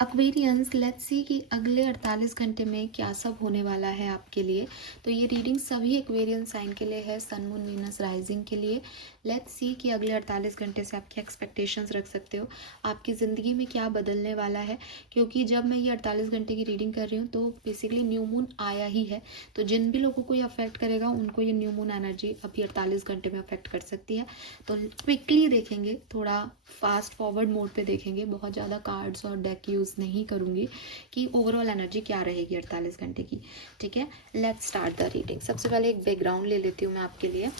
Aquarians, let's see कि अगले 48 घंटे में क्या सब होने वाला है आपके लिए। तो ये रीडिंग सभी एक्वेरियन साइन के लिए है, सन मून वीनस राइजिंग के लिए। लेट्स सी कि अगले 48 घंटे से आप क्या एक्सपेक्टेशंस रख सकते हो, आपकी ज़िंदगी में क्या बदलने वाला है। क्योंकि जब मैं ये 48 घंटे की रीडिंग कर रही हूँ तो बेसिकली न्यू मून आया ही है, तो जिन भी लोगों को ये अफेक्ट करेगा उनको ये न्यू मून एनर्जी अभी 48 घंटे में अफेक्ट कर सकती है। तो क्विकली देखेंगे, थोड़ा फास्ट फॉरवर्ड मोड पे देखेंगे, बहुत ज़्यादा कार्ड्स और डेक यूज़ नहीं करूँगी कि ओवरऑल एनर्जी क्या रहेगी 48 घंटे की। ठीक है, लेट्स स्टार्ट द रीडिंग। सबसे पहले एक बैकग्राउंड ले लेती हूँ मैं आपके लिए,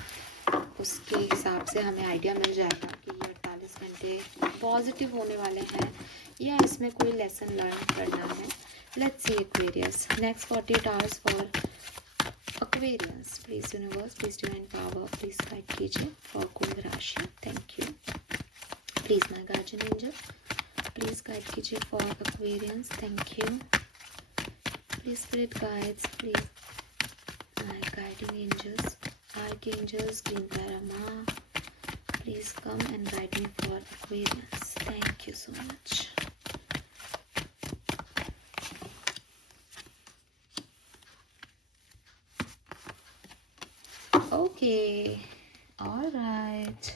उसके हिसाब से हमें आइडिया मिल जाएगा कि ये 48 घंटे पॉजिटिव होने वाले हैं या इसमें कोई लेसन लर्न करना है। Let's see Aquarius, next 48 hours for Aquarius. Please universe, please divine power, please guide कीजिए फॉर कुंभ राशि। Thank you. Please my guardian angel, please guide कीजिए for Aquarians. Thank you. Please spirit guides, please my guiding angels, archangels, green पैरामा, please come and guide me for Aquarians. Thank you so much. Okay, all right.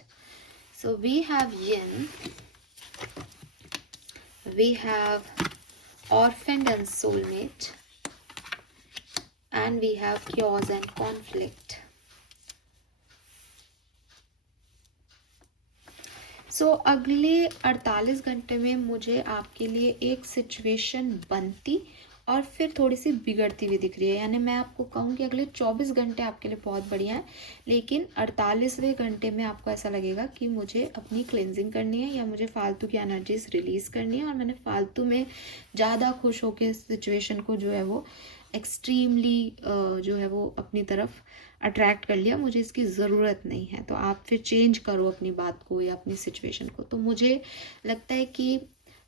So we have yin, we have orphaned and soulmate, and we have chaos and conflict. So अगले 48 घंटे में मुझे आपके लिए एक situation बनती और फिर थोड़ी सी बिगड़ती हुई दिख रही है। यानी मैं आपको कहूँ कि अगले 24 घंटे आपके लिए बहुत बढ़िया है, लेकिन 48वें घंटे में आपको ऐसा लगेगा कि मुझे अपनी क्लेंजिंग करनी है या मुझे फालतू की एनर्जीज रिलीज करनी है, और मैंने फालतू में ज़्यादा खुश होकर सिचुएशन को जो है वो एक्सट्रीमली जो है वो अपनी तरफ अट्रैक्ट कर लिया। मुझे इसकी ज़रूरत नहीं है, तो आप फिर चेंज करो अपनी बात को या अपनी सिचुएशन को। तो मुझे लगता है कि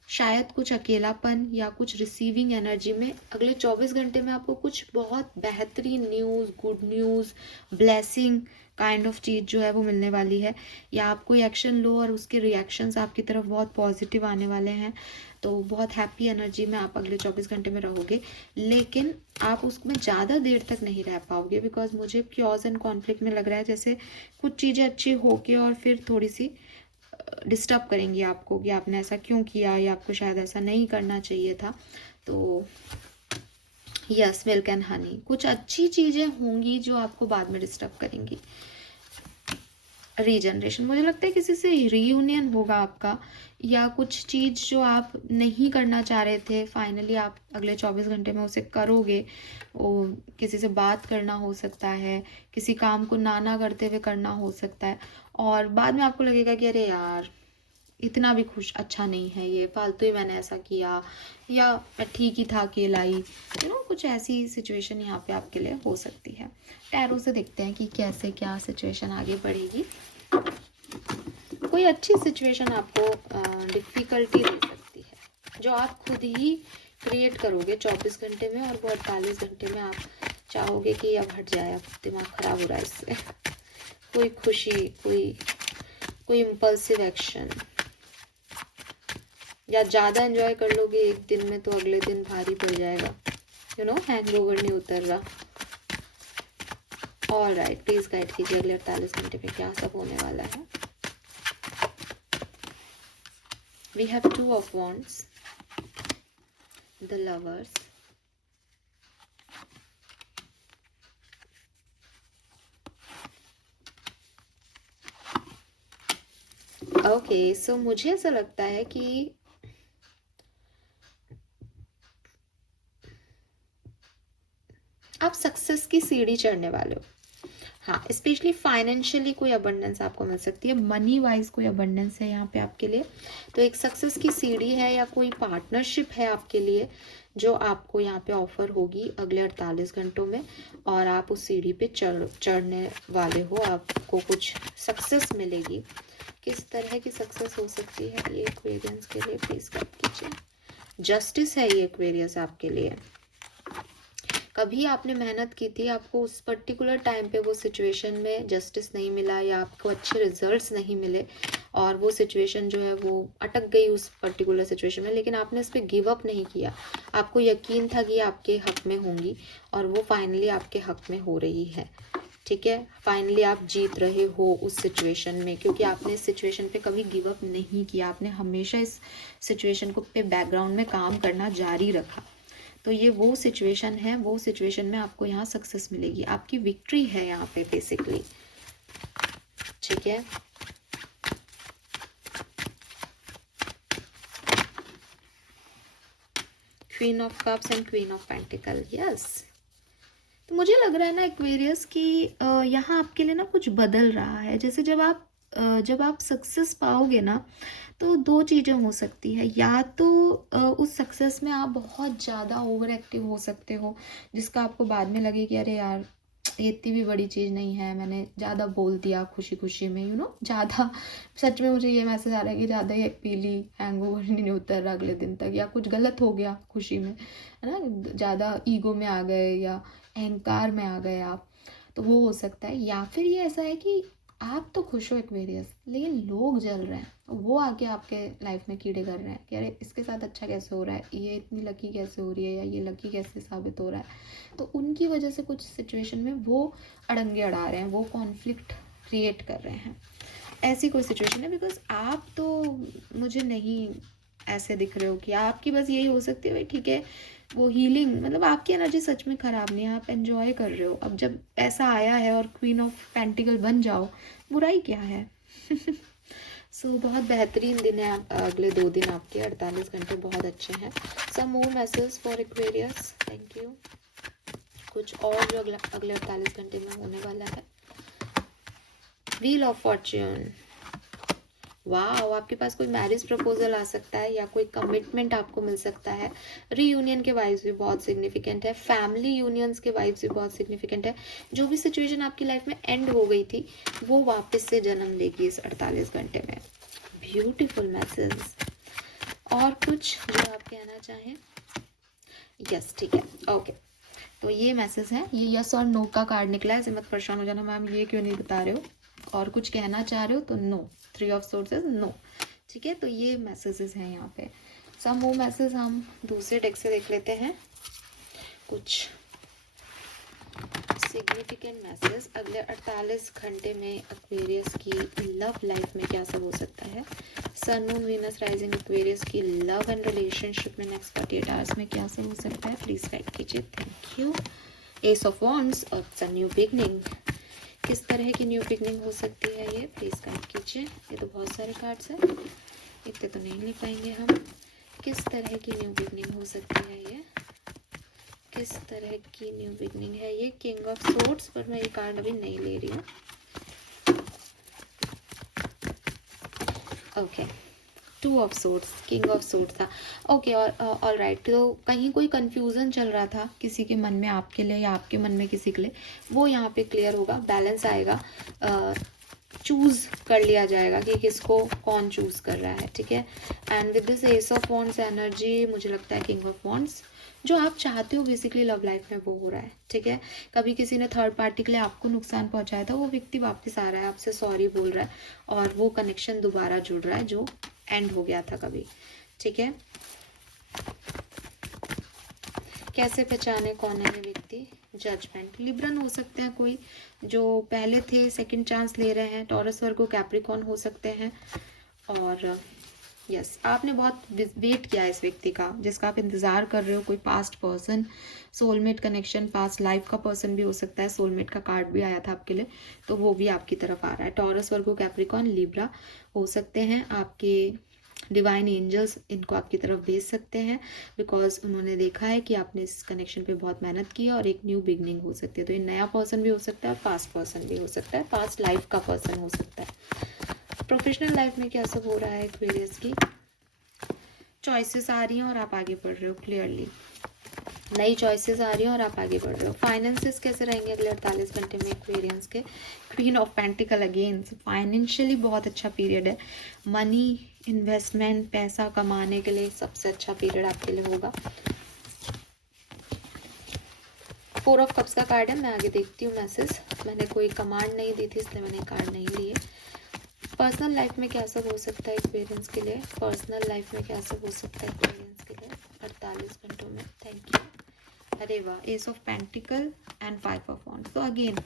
शायद कुछ अकेलापन या कुछ रिसीविंग एनर्जी में अगले 24 घंटे में आपको कुछ बहुत बेहतरीन news, good news, blessing kind of चीज़ जो है वो मिलने वाली है, या आप कोई एक्शन लो और उसके रिएक्शंस आपकी तरफ बहुत पॉजिटिव आने वाले हैं। तो बहुत हैप्पी एनर्जी में आप अगले 24 घंटे में रहोगे, लेकिन आप उसमें ज़्यादा देर तक नहीं रह पाओगे, बिकॉज मुझे क्योज एंड कॉन्फ्लिक्ट में लग रहा है जैसे कुछ चीज़ें अच्छी होके और फिर थोड़ी सी डिस्टर्ब करेंगी आपको कि आपने ऐसा क्यों किया या आपको शायद ऐसा नहीं करना चाहिए था। तो यस, मिल्क एंड हनी, कुछ अच्छी चीज़ें होंगी जो आपको बाद में डिस्टर्ब करेंगी। रीजनरेशन, मुझे लगता है किसी से रीयूनियन होगा आपका, या कुछ चीज़ जो आप नहीं करना चाह रहे थे फाइनली आप अगले 24 घंटे में उसे करोगे। वो किसी से बात करना हो सकता है, किसी काम को ना करते हुए करना हो सकता है, और बाद में आपको लगेगा कि अरे यार इतना भी खुश अच्छा नहीं है, ये फालतू ही मैंने ऐसा किया, या मैं ठीक ही था अकेला ही। कुछ ऐसी सिचुएशन यहाँ पे आपके लिए हो सकती है। टैरो से देखते हैं कि कैसे क्या सिचुएशन आगे बढ़ेगी। कोई अच्छी सिचुएशन आपको डिफ़िकल्टी दे सकती है जो आप खुद ही क्रिएट करोगे 24 घंटे में, और वो 48 घंटे में आप चाहोगे कि अब हट जाए, अब दिमाग ख़राब हो रहा है इससे। कोई खुशी, कोई इम्पल्सिव एक्शन, या ज़्यादा एंजॉय कर लोगे एक दिन में तो अगले दिन भारी पड़ जाएगा, हैंगओवर नहीं उतर रहा। ऑल राइट, प्लीज गाइड कीजिए अगले 48 घंटे में क्या सब होने वाला है। We have 2 of wands, the lovers, okay. So मुझे ऐसा लगता है कि आप सक्सेस की सीढ़ी चढ़ने वाले हो। हाँ, स्पेशली फाइनेंशियली कोई अबंडेंस आपको मिल सकती है, मनी वाइज कोई अबंडेंस है यहाँ पे आपके लिए। तो एक सक्सेस की सीढ़ी है या कोई पार्टनरशिप है आपके लिए जो आपको यहाँ पे ऑफर होगी अगले 48 घंटों में, और आप उस सीढ़ी पे चढ़ने वाले हो, आपको कुछ सक्सेस मिलेगी। किस तरह की सक्सेस हो सकती है ये एक्वेरियंस के लिए, प्लीज गाइड कीजिए। जस्टिस है ये एक्वेरियंस आपके लिए। कभी आपने मेहनत की थी, आपको उस पर्टिकुलर टाइम पे वो सिचुएशन में जस्टिस नहीं मिला या आपको अच्छे रिजल्ट्स नहीं मिले, और वो सिचुएशन जो है वो अटक गई उस पर्टिकुलर सिचुएशन में, लेकिन आपने उस पर गिव अप नहीं किया। आपको यकीन था कि आपके हक में होंगी और वो फाइनली आपके हक में हो रही है। ठीक है, फाइनली आप जीत रहे हो उस सिचुएशन में, क्योंकि आपने इस सिचुएशन पे कभी गिव अप नहीं किया। आपने हमेशा इस सिचुएशन को पे बैकग्राउंड में काम करना जारी रखा। तो ये वो सिचुएशन है, वो सिचुएशन में आपको यहाँ सक्सेस मिलेगी, आपकी विक्ट्री है यहाँ पे बेसिकली। ठीक है, queen of cups and queen of pentacle. Yes, तो मुझे लग रहा है ना एक्वेरियस कि यहाँ आपके लिए ना कुछ बदल रहा है। जैसे जब आप सक्सेस पाओगे ना, तो दो चीज़ें हो सकती है। या तो उस सक्सेस में आप बहुत ज़्यादा ओवर एक्टिव हो सकते हो, जिसका आपको बाद में लगे कि अरे यार ये इतनी भी बड़ी चीज़ नहीं है, मैंने ज़्यादा बोल दिया खुशी खुशी में, ज़्यादा। सच में मुझे ये मैसेज आ रहा है कि ज़्यादा ही पीली हैंगओवर नहीं उतर रहा अगले दिन तक, या कुछ गलत हो गया खुशी में, है ना, ज़्यादा ईगो में आ गए या अहंकार में आ गए आप, तो वो हो सकता है। या फिर ये ऐसा है कि आप तो खुश हो एक्वेरियस, लेकिन लोग जल रहे हैं, वो आके आपके लाइफ में कीड़े कर रहे हैं कि अरे इसके साथ अच्छा कैसे हो रहा है, ये इतनी लकी कैसे हो रही है, या ये लकी कैसे साबित हो रहा है। तो उनकी वजह से कुछ सिचुएशन में वो अड़ंगे अड़ा रहे हैं, वो कॉन्फ्लिक्ट क्रिएट कर रहे हैं। ऐसी कोई सिचुएशन है, बिकॉज आप तो मुझे नहीं ऐसे दिख रहे हो कि आपकी बस यही हो सकती है भाई ठीक है, वो हीलिंग, मतलब आपकी एनर्जी सच में ख़राब नहीं है, आप एंजॉय कर रहे हो। अब जब ऐसा आया है और क्वीन ऑफ पेंटिकल बन जाओ, बुराई क्या है। बहुत बेहतरीन दिन है। अगले 2 दिन आपके 48 घंटे बहुत अच्छे हैं। Some more message for Aquarius, thank you. कुछ और जो अगले 48 घंटे में होने वाला है। व्हील ऑफ फॉर्च्यून, वाह, आपके पास कोई मैरिज प्रपोजल आ सकता है या कोई कमिटमेंट आपको मिल सकता है। रीयूनियन के वाइब्स भी बहुत सिग्निफिकेंट है, फैमिली यूनियंस के वाइब्स भी बहुत सिग्निफिकेंट है। जो भी सिचुएशन आपकी लाइफ में एंड हो गई थी, वो वापस से जन्म लेगी इस 48 घंटे में। Beautiful message. और कुछ जो आप कहना चाहें? यस, ठीक है, ओके। तो ये मैसेज है, ये यस और नो का कार्ड निकला है। ऐसे मत परेशान हो जाना मैम ये क्यों नहीं बता रहे हो, और कुछ कहना चाह रहे हो तो नो। 3 of source no. ठीक है, तो ये मैसेजेस हैं यहाँ पे। सम वो मैसेज हम दूसरे डेक से देख लेते हैं। कुछ सिग्निफिकेंट मैसेज अगले 48 घंटे में एक्वेरियस की लव लाइफ में क्या सब हो सकता है। Sun moon Venus rising Aquarius की लव एंड रिलेशनशिप में नेक्स्ट 48 आवर्स में क्या सब हो सकता है, प्लीज गाइड कीजिए, thank you. Ace of wands और न्यू बिगनिंग, किस तरह की न्यू बिगनिंग हो सकती है ये, प्लीज गाइड कीजिए। ये तो बहुत सारे कार्ड्स हैं, इतने तो नहीं ले पाएंगे हम। किस तरह की न्यू बिगनिंग हो सकती है ये, किस तरह की न्यू बिगनिंग है ये। किंग ऑफ सोर्ड्स, पर मैं ये कार्ड अभी नहीं ले रही हूँ। Okay, 2 of swords, king of swords था। ओके, और ऑल राइट, तो कहीं कोई कंफ्यूजन चल रहा था किसी के मन में आपके लिए या आपके मन में किसी के लिए, वो यहाँ पे क्लियर होगा, बैलेंस आएगा, चूज कर लिया जाएगा कि किसको कौन चूज कर रहा है। ठीक है, and with this S of wands energy, मुझे लगता है किंग ऑफ वॉन्ड्स, जो आप चाहते हो बेसिकली लव लाइफ में वो हो रहा है। ठीक है, कभी किसी ने थर्ड पार्टी के लिए आपको नुकसान पहुंचाया था, वो व्यक्ति वापस आ रहा है, आपसे सॉरी बोल रहा है, और वो कनेक्शन दोबारा जुड़ रहा है जो एंड हो गया था कभी। ठीक है, कैसे पहचाने कौन है ये व्यक्ति? जजमेंट, लिब्रन हो सकते हैं कोई जो पहले थे, सेकंड चांस ले रहे हैं। टॉरस, वर्गो, कैप्रिकॉर्न हो सकते हैं। और यस, आपने बहुत वेट किया इस व्यक्ति का, जिसका आप इंतज़ार कर रहे हो। कोई past person, soulmate connection, past life का पर्सन भी हो सकता है। सोलमेट का कार्ड भी आया था आपके लिए, तो वो भी आपकी तरफ आ रहा है। टॉरस, वर्गो, कैप्रिकॉर्न, लिब्रा हो सकते हैं आपके डिवाइन एंजल्स, इनको आपकी तरफ भेज सकते हैं, बिकॉज उन्होंने देखा है कि आपने इस कनेक्शन पे बहुत मेहनत की है और एक न्यू बिगनिंग हो सकती है। तो ये नया पर्सन भी हो सकता है, पास्ट पर्सन भी हो सकता है, पास्ट लाइफ का पर्सन हो सकता है। प्रोफेशनल लाइफ में क्या सब हो रहा है एक्वेरियस की? चॉइसेस आ रही हैं और आप आगे बढ़ रहे हो, क्लियरली नई चॉइसेस आ रही हैं और आप आगे बढ़ रहे हो। फाइनेंसेस कैसे रहेंगे अगले 48 घंटे में एक्वेरियंस के? Queen of pentacle again, financially बहुत अच्छा पीरियड है। मनी, इन्वेस्टमेंट, पैसा कमाने के लिए सबसे अच्छा पीरियड आपके लिए होगा। 4 ऑफ कप्स का कार्ड है, मैं आगे देखती हूँ मैसेज। मैंने कोई कमांड नहीं दी थी इसलिए मैंने कार्ड नहीं लिए। पर्सनल लाइफ में क्या सब हो सकता है एक्वेरियंस के लिए, पर्सनल लाइफ में क्या सब हो सकता है एक्वेरियंस के लिए 48 घंटों में। Thank you. अरे वाह, S of pentacle and 5 of wands. तो अगेन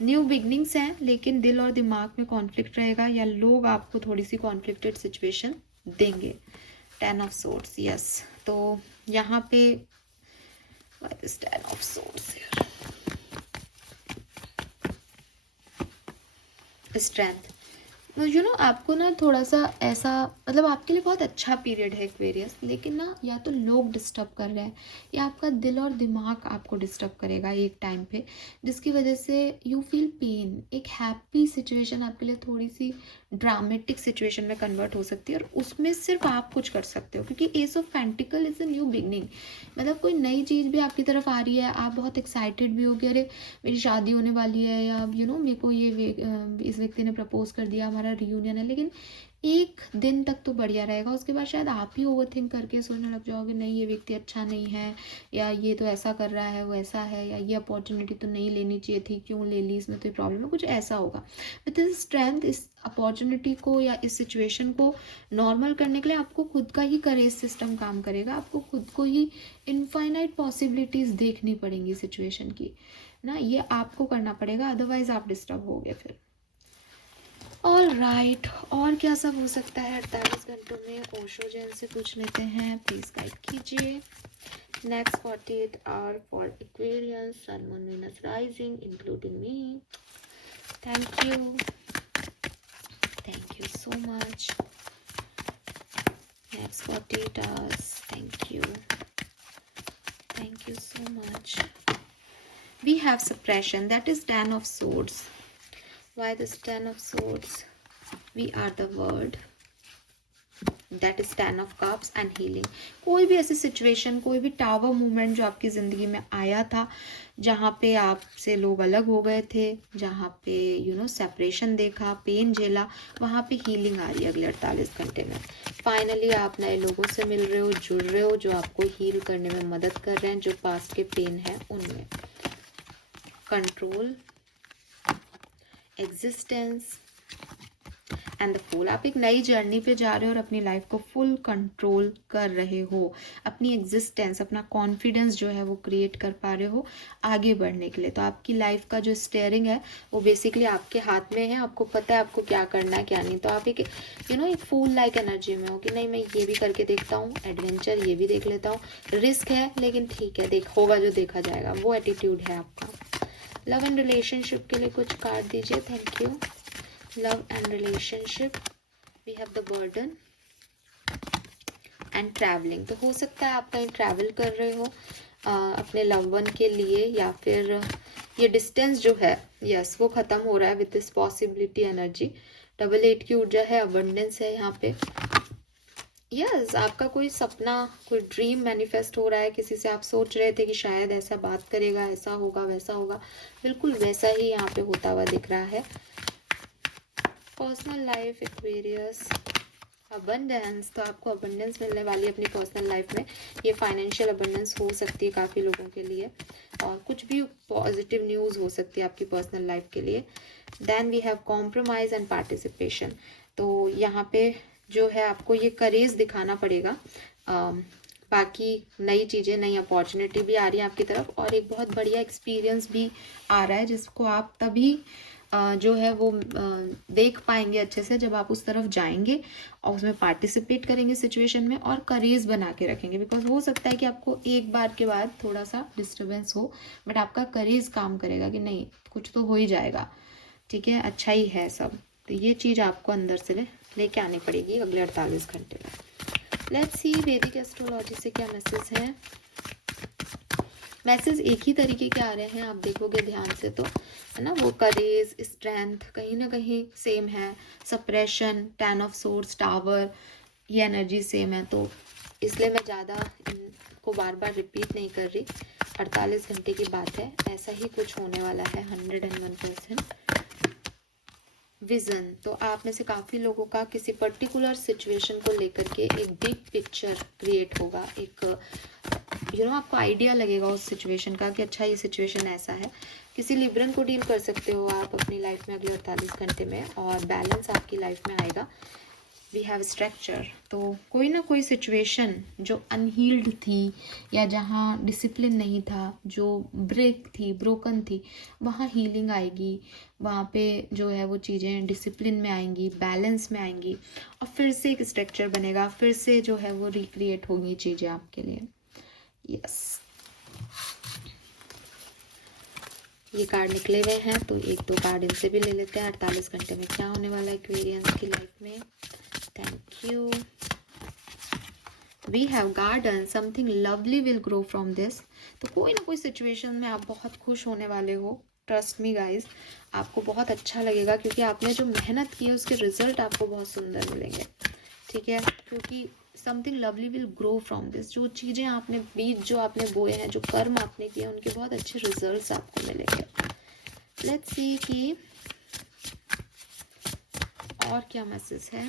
न्यू बिगनिंग्स हैं, लेकिन दिल और दिमाग में कॉन्फ्लिक्ट रहेगा या लोग आपको थोड़ी सी कॉन्फ्लिक्टेड सिचुएशन देंगे। 10 ऑफ सोर्ड्स, यस। तो यहाँ पे 10 of swords strength, you know आपको ना थोड़ा सा ऐसा, मतलब आपके लिए बहुत अच्छा पीरियड है एक्वेरियस, लेकिन ना या तो लोग डिस्टर्ब कर रहे हैं या आपका दिल और दिमाग आपको डिस्टर्ब करेगा एक टाइम पे, जिसकी वजह से यू फील पेन। एक हैप्पी सिचुएशन आपके लिए थोड़ी सी ड्रामेटिक सिचुएशन में कन्वर्ट हो सकती है, और उसमें सिर्फ आप कुछ कर सकते हो, क्योंकि S of pentacle is a new beginning. मतलब कोई नई चीज़ भी आपकी तरफ आ रही है, आप बहुत एक्साइटेड भी हो कि अरे मेरी शादी होने वाली है, या यू नो मेरे को ये इस व्यक्ति ने प्रपोज कर दिया, हमारा रियूनियन है। लेकिन एक दिन तक तो बढ़िया रहेगा, उसके बाद शायद आप ही ओवर थिंक करके सोचने लग जाओगे नहीं ये व्यक्ति अच्छा नहीं है, या ये तो ऐसा कर रहा है, वो ऐसा है, या ये अपॉर्चुनिटी तो नहीं लेनी चाहिए थी, क्यों ले ली, इसमें तो प्रॉब्लम है, कुछ ऐसा होगा। विद दिस स्ट्रेंथ, इस अपॉर्चुनिटी को या इस सिचुएशन को नॉर्मल करने के लिए आपको खुद का ही करेज सिस्टम काम करेगा, आपको खुद को ही इनफाइनाइट पॉसिबिलिटीज़ देखनी पड़ेंगी सिचुएशन की ना, ये आपको करना पड़ेगा, अदरवाइज आप डिस्टर्ब होगे फिर। ऑल राइट, और क्या सब हो सकता है 48 घंटों में, ओशो जैन से पूछ लेते हैं, प्लीज गाइड कीजिए। Next 48 hour for Aquarians, sun moon Venus rising including me. Thank you so much. Next 48 hours, thank you so much. We have suppression, that is 10 of swords. Why this 10 of swords? We are the world, that is 10 of cups and healing. कोई भी ऐसी situation, कोई भी tower movement जो आपकी ज़िंदगी में आया था, जहाँ पे आपसे लोग अलग हो गए थे, जहाँ पे यू नो सेपरेशन देखा, पेन झेला, वहाँ पे हीलिंग आ रही है अगले 48 घंटे में। फाइनली आप नए लोगों से मिल रहे हो, जुड़ रहे हो, जो आपको हील करने में मदद कर रहे हैं, जो पास्ट के पेन है उनमें। Control, existence and the fool. आप एक नई जर्नी पे जा रहे हो और अपनी लाइफ को फुल कंट्रोल कर रहे हो, अपनी एग्जिस्टेंस, अपना कॉन्फिडेंस जो है वो क्रिएट कर पा रहे हो आगे बढ़ने के लिए। तो आपकी लाइफ का जो स्टेयरिंग है वो बेसिकली आपके हाथ में है, आपको पता है आपको क्या करना है क्या नहीं। तो आप एक यू नो एक फूल लाइक एनर्जी में हो कि नहीं मैं ये भी करके देखता हूँ, एडवेंचर ये भी देख लेता हूँ, रिस्क है लेकिन ठीक है, होगा जो देखा जाएगा, वो एटीट्यूड है आपका। लव एंड रिलेशनशिप के लिए कुछ कार्ड दीजिए, thank you. Love and relationship, we have the burden and travelling. तो हो सकता है आप कहीं ट्रैवल कर रहे हो अपने लव वन के लिए, या फिर ये डिस्टेंस जो है यस वो खत्म हो रहा है with this possibility energy. Double 8 की ऊर्जा है, अबंडेंस है यहाँ पे। यस आपका कोई सपना, कोई ड्रीम मैनिफेस्ट हो रहा है, किसी से आप सोच रहे थे कि शायद ऐसा बात करेगा, ऐसा होगा वैसा होगा, बिल्कुल वैसा ही यहाँ पे होता हुआ दिख रहा है। पर्सनल लाइफ एक्वेरियस, अबंडेंस, तो आपको अबंडेंस मिलने वाली है अपनी पर्सनल लाइफ में। ये फाइनेंशियल अबंडेंस हो सकती है काफ़ी लोगों के लिए, और कुछ भी पॉजिटिव न्यूज़ हो सकती है आपकी पर्सनल लाइफ के लिए। Then we have compromise and participation. तो यहाँ पे जो है आपको ये करेज दिखाना पड़ेगा। बाकी नई चीज़ें, नई अपॉर्चुनिटी भी आ रही है आपकी तरफ, और एक बहुत बढ़िया एक्सपीरियंस भी आ रहा है जिसको आप तभी जो है वो देख पाएंगे अच्छे से जब आप उस तरफ जाएंगे और उसमें पार्टिसिपेट करेंगे सिचुएशन में, और करेज बना के रखेंगे। बिकॉज हो सकता है कि आपको एक बार के बाद थोड़ा सा डिस्टर्बेंस हो, बट आपका करेज काम करेगा कि नहीं कुछ तो हो ही जाएगा, ठीक है, अच्छा ही है सब। तो ये चीज़ आपको अंदर से लेके आनी पड़ेगी अगले 48 घंटे में। लेट्स सी वैदिक एस्ट्रोलॉजी से क्या मैसेज हैं। मैसेज एक ही तरीके के आ रहे हैं, आप देखोगे ध्यान से तो, है ना, वो करेज, स्ट्रेंथ कहीं ना कहीं सेम है, सप्रेशन, 10 ऑफ सोर्ड्स, टावर, ये एनर्जी सेम है। तो इसलिए मैं ज़्यादा इनको बार बार रिपीट नहीं कर रही, 48 घंटे की बात है, ऐसा ही कुछ होने वाला है 101%। विजन, तो आप में से काफ़ी लोगों का किसी पर्टिकुलर सिचुएशन को लेकर के एक बिग पिक्चर क्रिएट होगा, एक आपको आइडिया लगेगा उस सिचुएशन का कि अच्छा ये सिचुएशन ऐसा है। किसी लिब्रन को डील कर सकते हो आप अपनी लाइफ में अगले 48 घंटे में, और बैलेंस आपकी लाइफ में आएगा। We have structure. तो कोई ना कोई सिचुएशन जो अनहील्ड थी या जहाँ डिसिप्लिन नहीं था, जो ब्रोकन थी, वहाँ हीलिंग आएगी। वहाँ पे जो है वो चीज़ें डिसिप्लिन में आएंगी, बैलेंस में आएंगी, और फिर से एक स्ट्रक्चर बनेगा, फिर से जो है वो रिक्रिएट होंगी चीज़ें आपके लिए। यस, ये कार्ड निकले हुए हैं, तो एक दो कार्ड इनसे भी ले लेते हैं। 48 घंटे में क्या होने वाला है एक्वेरियंस की लाइफ में। Thank you. We have garden, something lovely will grow from this. तो कोई ना कोई सिचुएशन में आप बहुत खुश होने वाले हो। ट्रस्ट मी गाइज, आपको बहुत अच्छा लगेगा, क्योंकि आपने जो मेहनत की है उसके रिजल्ट आपको बहुत सुंदर मिलेंगे। ठीक है, क्योंकि something lovely will grow from this. जो चीज़ें आपने, बीज जो आपने बोए हैं, जो कर्म आपने किए, उनके बहुत अच्छे रिजल्ट्स आपको मिलेंगे। लेट्स सी कि और क्या मैसेज है।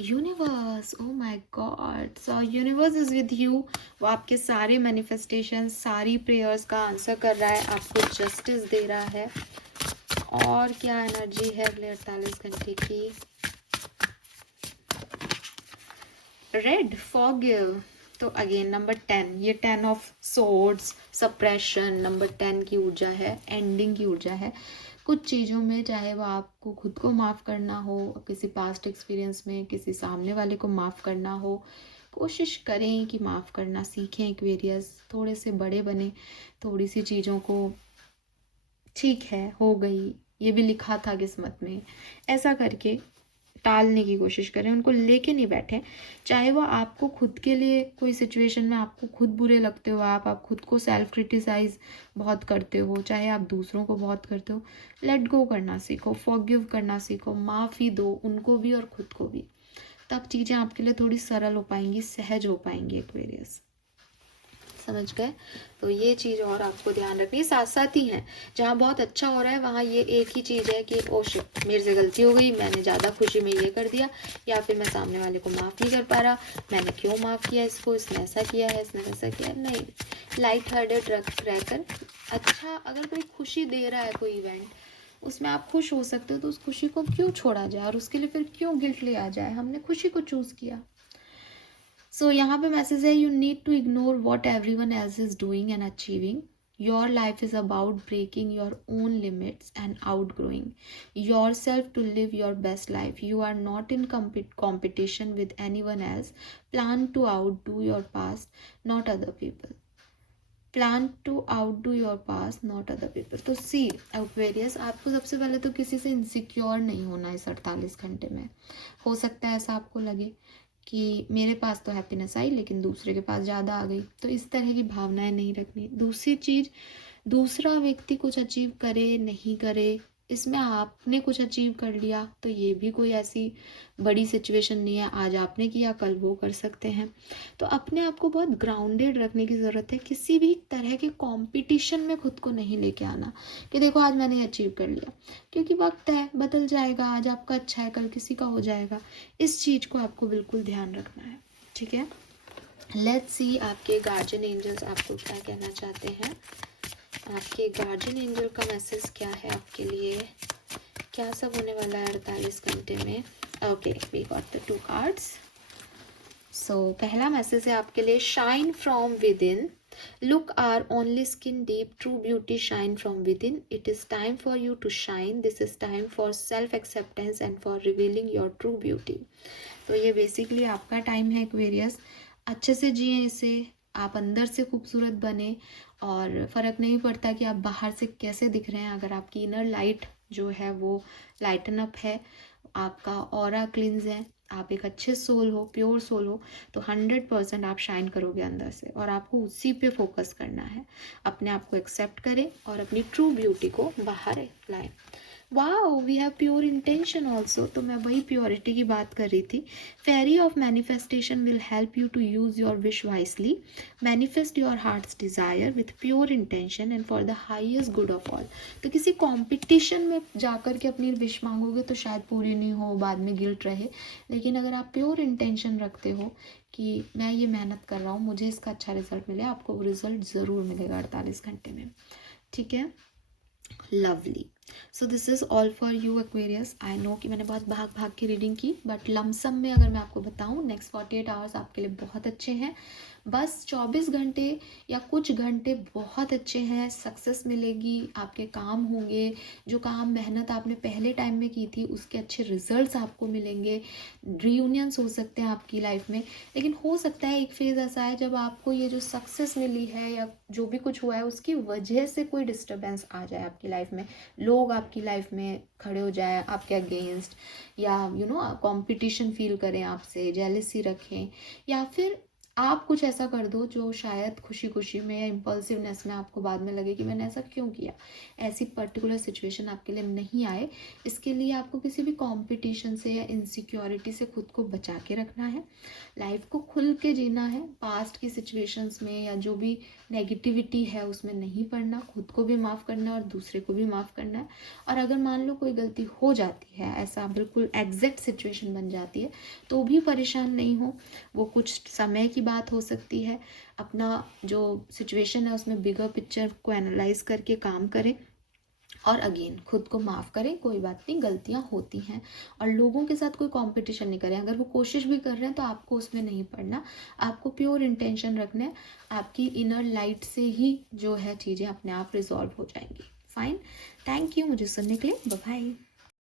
Universe, oh my God, so universe is with you. वो आपके सारे मैनिफेस्टेशन, सारी प्रेयर्स का आंसर कर रहा है, आपको जस्टिस दे रहा है। और क्या एनर्जी है अगले 48 घंटे की। Red, forgive. तो अगेन नंबर 10, ये 10 ऑफ सोर्ड्स, सप्रेशन, नंबर 10 की ऊर्जा है, एंडिंग की ऊर्जा है। कुछ चीज़ों में, चाहे वो आपको खुद को माफ़ करना हो, किसी पास्ट एक्सपीरियंस में किसी सामने वाले को माफ़ करना हो, कोशिश करें कि माफ़ करना सीखें एक्वेरियस। थोड़े से बड़े बने, थोड़ी सी चीज़ों को, ठीक है हो गई, ये भी लिखा था किस्मत में, ऐसा करके टालने की कोशिश करें, उनको लेके नहीं बैठे। चाहे वो आपको खुद के लिए कोई सिचुएशन में आपको खुद बुरे लगते हो, आप खुद को सेल्फ क्रिटिसाइज बहुत करते हो, चाहे आप दूसरों को बहुत करते हो, लेट गो करना सीखो, फॉरगिव करना सीखो, माफ़ी दो उनको भी और खुद को भी। तब चीज़ें आपके लिए थोड़ी सरल हो पाएंगी, सहज हो पाएंगी एक्वेरियस। समझ गए। तो ये चीज़ और आपको ध्यान रखनी, साथ साथ ही है। जहाँ बहुत अच्छा हो रहा है वहाँ ये एक ही चीज़ है कि ओ शिट, मेरे से गलती हो गई, मैंने ज़्यादा खुशी में ये कर दिया, या फिर मैं सामने वाले को माफ़ नहीं कर पा रहा, मैंने क्यों माफ़ किया इसको, इसने ऐसा किया है, इसने वैसा किया है। नहीं, लाइट हार्टेड रहकर, अच्छा अगर कोई खुशी दे रहा है कोई इवेंट, उसमें आप खुश हो सकते हो, तो उस खुशी को क्यों छोड़ा जाए, और उसके लिए फिर क्यों गिल्ट लिया जाए। हमने खुशी को चूज़ किया। सो यहाँ पे मैसेज है, you need to ignore what every one else is doing and achieving. Your life is about breaking your own limits and out growing your self to live your best life. You are not in competition with anyone else. Plan to outdo your past, not other people. Plan to outdo your past, not other people. तो see Aquarius, आपको सबसे पहले तो किसी से insecure नहीं होना इस 48 घंटे में। हो सकता है ऐसा आपको लगे कि मेरे पास तो हैप्पीनेस आई लेकिन दूसरे के पास ज़्यादा आ गई, तो इस तरह की भावनाएं नहीं रखनी। दूसरी चीज़, दूसरा व्यक्ति कुछ अचीव करे नहीं करे, इसमें आपने कुछ अचीव कर लिया तो ये भी कोई ऐसी बड़ी सिचुएशन नहीं है। आज आपने किया, कल वो कर सकते हैं। तो अपने आप को बहुत ग्राउंडेड रखने की ज़रूरत है। किसी भी तरह के कंपटीशन में खुद को नहीं लेके आना कि देखो आज मैंने अचीव कर लिया, क्योंकि वक्त है, बदल जाएगा। आज आपका अच्छा है, कल किसी का हो जाएगा। इस चीज़ को आपको बिल्कुल ध्यान रखना है। ठीक है, लेट्स सी आपके गार्जियन एंजल्स आपको क्या कहना चाहते हैं। आपके गार्जियन एंजल का मैसेज क्या है आपके लिए, क्या सब होने वाला है 48 घंटे में। Okay, we got the 2 cards. So पहला मैसेज है आपके लिए, shine from within, look are only skin deep, true beauty shine from within. It is time for you to shine, this is time for self acceptance and for revealing your true beauty. तो ये basically आपका time है Aquarius. अच्छे से जिए इसे, आप अंदर से खूबसूरत बने, और फ़र्क नहीं पड़ता कि आप बाहर से कैसे दिख रहे हैं। अगर आपकी इनर लाइट जो है वो लाइटन अप है, आपका ऑरा क्लींस है, आप एक अच्छे सोल हो, प्योर सोल हो, तो 100% आप शाइन करोगे अंदर से, और आपको उसी पे फोकस करना है। अपने आप को एक्सेप्ट करें और अपनी ट्रू ब्यूटी को बाहर लाएं। Wow, we have pure intention also. तो मैं वही प्योरिटी की बात कर रही थी। Fairy of manifestation will help you to use your wish wisely, manifest your heart's desire with pure intention and for the highest good of all. तो किसी कॉम्पिटिशन में जाकर के अपनी विश मांगोगे तो शायद पूरी नहीं हो, बाद में गिल्ट रहे। लेकिन अगर आप प्योर इंटेंशन रखते हो कि मैं ये मेहनत कर रहा हूँ, मुझे इसका अच्छा रिजल्ट मिले, आपको वो रिजल्ट ज़रूर मिलेगा 48 घंटे में। ठीक है, lovely. So this is all for you Aquarius. I know कि मैंने बहुत भाग भाग की रीडिंग की, बट लमसम में अगर मैं आपको बताऊं, नेक्स्ट 48 आवर्स आपके लिए बहुत अच्छे हैं। बस 24 घंटे या कुछ घंटे बहुत अच्छे हैं, सक्सेस मिलेगी, आपके काम होंगे, जो काम मेहनत आपने पहले टाइम में की थी उसके अच्छे रिजल्ट्स आपको मिलेंगे, रियूनियंस हो सकते हैं आपकी लाइफ में। लेकिन हो सकता है एक फेज़ ऐसा है जब आपको ये जो सक्सेस मिली है या जो भी कुछ हुआ है उसकी वजह से कोई डिस्टर्बेंस आ जाए आपकी लाइफ में, लोग आपकी लाइफ में खड़े हो जाए आपके अगेंस्ट, या कंपटीशन फील करें आपसे, जेलसी रखें, या फिर आप कुछ ऐसा कर दो जो शायद खुशी खुशी में या इम्पल्सिवनेस में आपको बाद में लगे कि मैंने ऐसा क्यों किया। ऐसी पर्टिकुलर सिचुएशन आपके लिए नहीं आए, इसके लिए आपको किसी भी कंपटीशन से या इनसिक्योरिटी से खुद को बचा के रखना है। लाइफ को खुल के जीना है, पास्ट की सिचुएशंस में या जो भी नेगेटिविटी है उसमें नहीं पड़ना, खुद को भी माफ़ करना है और दूसरे को भी माफ़ करना है। और अगर मान लो कोई गलती हो जाती है, ऐसा बिल्कुल एग्जैक्ट सिचुएशन बन जाती है, तो भी परेशान नहीं हो, वो कुछ समय की बात हो सकती है। अपना जो सिचुएशन है उसमें बिगर पिक्चर को एनालाइज करके काम करें और अगेन खुद को माफ़ करें, कोई बात नहीं, गलतियां होती हैं। और लोगों के साथ कोई कंपटीशन नहीं करें, अगर वो कोशिश भी कर रहे हैं तो आपको उसमें नहीं पड़ना, आपको प्योर इंटेंशन रखना है, आपकी इनर लाइट से ही जो है चीज़ें अपने आप रिजॉल्व हो जाएंगी। फाइन, थैंक यू मुझे सुनने के लिए, बाय बाय।